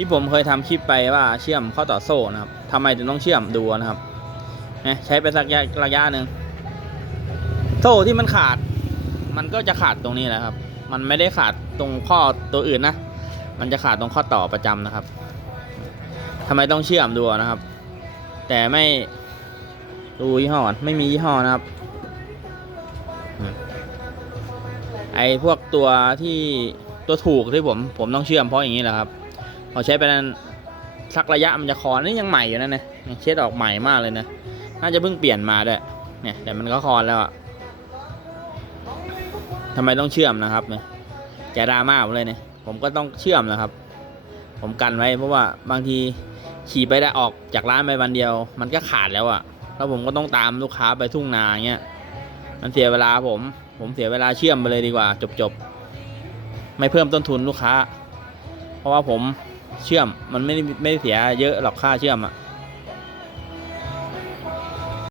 ที่ผมเคยทำคลิปไปว่าเชื่อมข้อต่อโซ่นะครับทำไมถึงต้องเชื่อมดูนะครับนะใช้ไปสักระยะหนึ่งโซ่ที่มันขาด มันก็จะขาดตรงนี้แหละครับ มันไม่ได้ขาดตรงข้อตัวอื่นนะ มันจะขาดตรงข้อต่อประจำนะครับทำไมต้องเชื่อมดูนะครับ แต่ไม่ดูยี่ห้อไม่มียี่ห้อนะครับ ไอพวกตัวที่ตัวถูกที่ผม ผมต้องเชื่อมเพราะอย่างนี้แหละครับ พอใช้ไปนั้นสักระยะมันจะคอนนี่ยังใหม่อยู่นะเนี่ยเช็ดออกใหม่มากเลยนะน่าจะเพิ่งเปลี่ยนมาด้วยเนี่ยแต่มันก็คอนแล้วอะทำไมต้องเชื่อมนะครับเนี่ยจะดราม่าผมเลยเนี่ยผมก็ต้องเชื่อมนะครับ ผมกันไว้เพราะว่าบางทีขี่ไปได้ออกจากร้านไปวันเดียว มันก็ขาดแล้วอะแล้วผมก็ต้องตามลูกค้าไปทุ่งนาเงี้ยมันเสียเวลาผม ผมเสียเวลาเชื่อมไปเลยดีกว่า จบๆไม่เพิ่มต้นทุนลูกค้า เพราะว่าผม เชื่อมมันไม่ได้ไม่ได้เสียเยอะหรอกค่าเชื่อมอะ